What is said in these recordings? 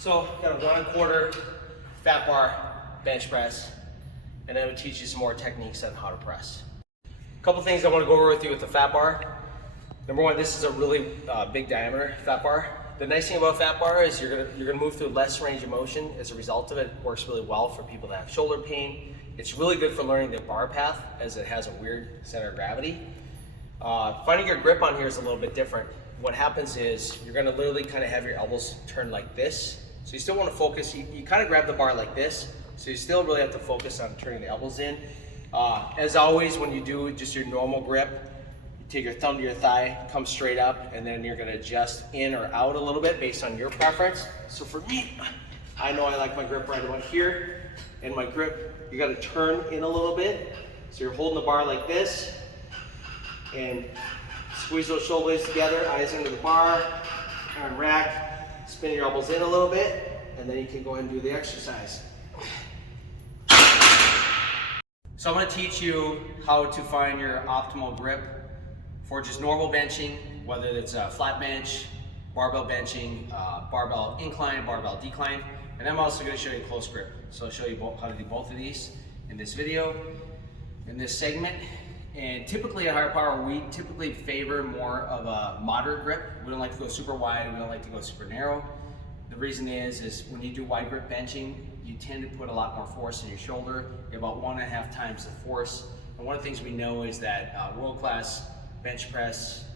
So got a 1 1/4 fat bar bench press, and then I'm gonna teach you some more techniques on how to press. A couple things I want to go over with you with the fat bar. Number one, this is a really big diameter fat bar. The nice thing about fat bar is you're gonna move through less range of motion. As a result of it, it works really well for people that have shoulder pain. It's really good for learning the bar path as it has a weird center of gravity. Finding your grip on here is a little bit different. What happens is you're gonna literally kind of have your elbows turned like this. So you still want to focus, you kind of grab the bar like this, so you still really have to focus on turning the elbows in. As always, when you do just your normal grip, you take your thumb to your thigh, come straight up, and then you're gonna adjust in or out a little bit based on your preference. So for me, I know I like my grip right about here, and my grip, you gotta turn in a little bit. So you're holding the bar like this, and squeeze those shoulder blades together, eyes into the bar, and rack. Spin your elbows in a little bit, and then you can go ahead and do the exercise. So I'm going to teach you how to find your optimal grip for just normal benching, whether it's a flat bench, barbell benching, barbell incline, barbell decline, and I'm also going to show you close grip. So I'll show you how to do both of these in this video, in this segment. And typically at Higher Power, we typically favor more of a moderate grip. We don't like to go super wide, we don't like to go super narrow. The reason is when you do wide grip benching, you tend to put a lot more force in your shoulder. You have about 1.5 times the force. And one of the things we know is that world-class bench press,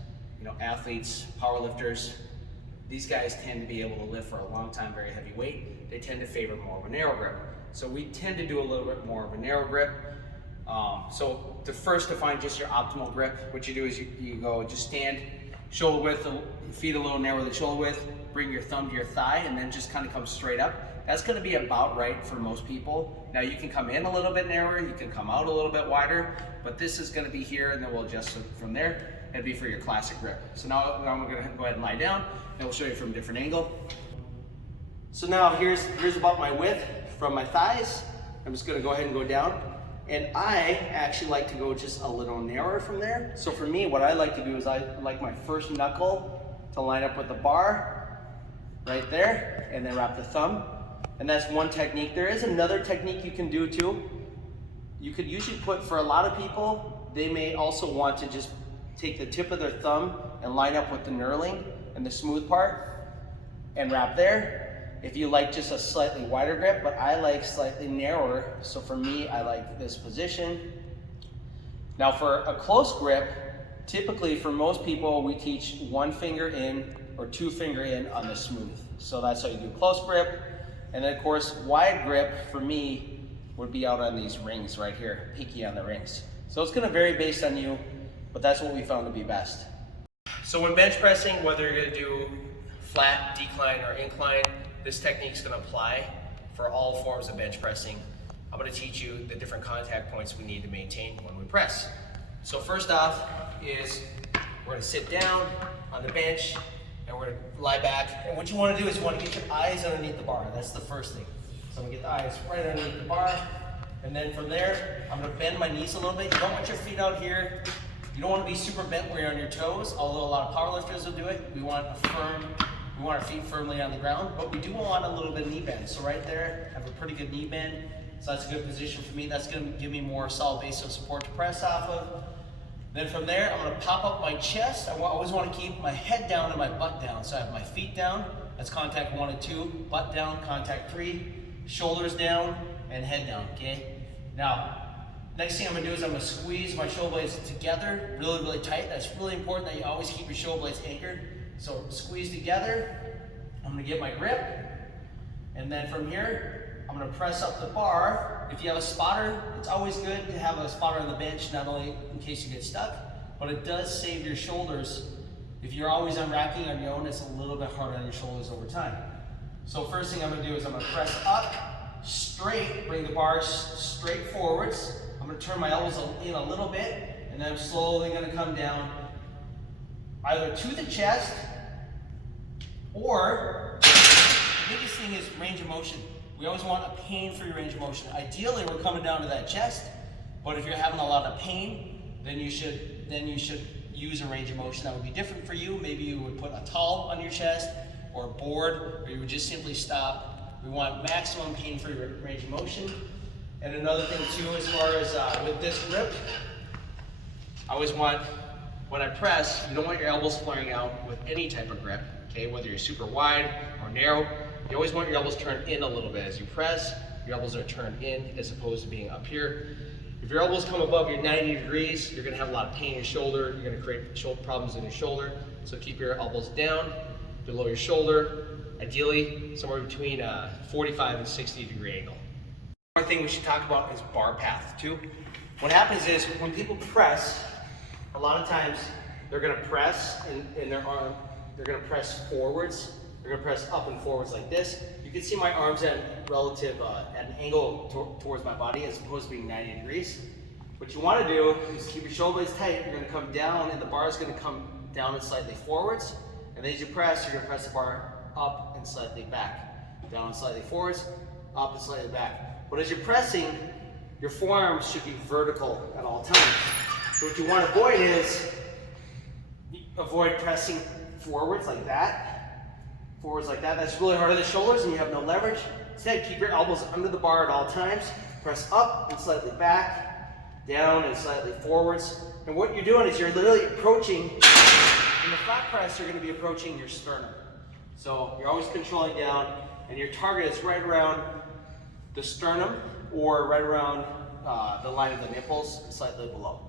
athletes, power lifters, these guys tend to be able to lift for a long time, very heavy weight. They tend to favor more of a narrow grip. So we tend to do a little bit more of a narrow grip. So to find just your optimal grip, what you do is you go just stand shoulder width, feet a little narrower than shoulder width, bring your thumb to your thigh, and then just kind of come straight up. That's going to be about right for most people. Now you can come in a little bit narrower, you can come out a little bit wider, but this is going to be here, and then we'll adjust it from there. It'll be for your classic grip. So now I'm going to go ahead and lie down, and we'll show you from a different angle. So now here's about my width from my thighs. I'm just going to go ahead and go down. And I actually like to go just a little narrower from there. So for me, what I like to do is I like my first knuckle to line up with the bar right there, and then wrap the thumb. And that's one technique. There is another technique you can do too. You could usually for a lot of people, they may also want to just take the tip of their thumb and line up with the knurling and the smooth part and wrap there. If you like just a slightly wider grip, but I like slightly narrower. So for me, I like this position. Now for a close grip, typically for most people, we teach 1 finger in or 2 finger in on the smooth. So that's how you do close grip. And then of course, wide grip for me would be out on these rings right here, pinky on the rings. So it's gonna vary based on you, but that's what we found to be best. So when bench pressing, whether you're gonna do flat, decline, or incline, this technique is going to apply for all forms of bench pressing. I'm going to teach you the different contact points we need to maintain when we press. So first off is we're going to sit down on the bench and we're going to lie back. And what you want to do is you want to get your eyes underneath the bar. That's the first thing. So I'm going to get the eyes right underneath the bar. And then from there, I'm going to bend my knees a little bit. You don't want your feet out here. You don't want to be super bent where you're on your toes, although a lot of powerlifters will do it. We want our feet firmly on the ground, but we do want a little bit of knee bend. So right there, I have a pretty good knee bend. So that's a good position for me. That's gonna give me more solid base of support to press off of. Then from there, I'm gonna pop up my chest. I always wanna keep my head down and my butt down. So I have my feet down, that's contact 1 and 2, butt down, contact 3, shoulders down, and head down, okay? Now, next thing I'm gonna do is I'm gonna squeeze my shoulder blades together, really, really tight. That's really important that you always keep your shoulder blades anchored. So squeeze together, I'm gonna get my grip, and then from here, I'm gonna press up the bar. If you have a spotter, it's always good to have a spotter on the bench, not only in case you get stuck, but it does save your shoulders. If you're always unracking on your own, it's a little bit harder on your shoulders over time. So first thing I'm gonna do is I'm gonna press up, straight, bring the bar straight forwards. I'm gonna turn my elbows in a little bit, and then I'm slowly gonna come down either to the chest, or the biggest thing is range of motion. We always want a pain-free range of motion. Ideally, we're coming down to that chest, but if you're having a lot of pain, then you should use a range of motion that would be different for you. Maybe you would put a towel on your chest, or board, or you would just simply stop. We want maximum pain-free range of motion. And another thing too, as far as with this grip, I always want, when I press, you don't want your elbows flaring out with any type of grip, okay? Whether you're super wide or narrow, you always want your elbows turned in a little bit. As you press, your elbows are turned in as opposed to being up here. If your elbows come above your 90 degrees, you're gonna have a lot of pain in your shoulder. You're gonna create shoulder problems in your shoulder. So keep your elbows down, below your shoulder, ideally somewhere between a 45 and 60 degree angle. One thing we should talk about is bar path too. What happens is when people press, a lot of times they're gonna press in their arm, they're gonna press forwards, they're gonna press up and forwards like this. You can see my arms at relative, at an angle towards my body as opposed to being 90 degrees. What you wanna do is keep your shoulder blades tight, you're gonna come down and the bar is gonna come down and slightly forwards. And then as you press, you're gonna press the bar up and slightly back. Down and slightly forwards, up and slightly back. But as you're pressing, your forearms should be vertical at all times. So what you want to avoid is, avoid pressing forwards like that. Forwards like that. That's really hard on the shoulders and you have no leverage. Instead, keep your elbows under the bar at all times. Press up and slightly back, down and slightly forwards. And what you're doing is you're literally approaching, in the flat press, you're going to be approaching your sternum. So you're always controlling down and your target is right around the sternum or right around the line of the nipples, slightly below.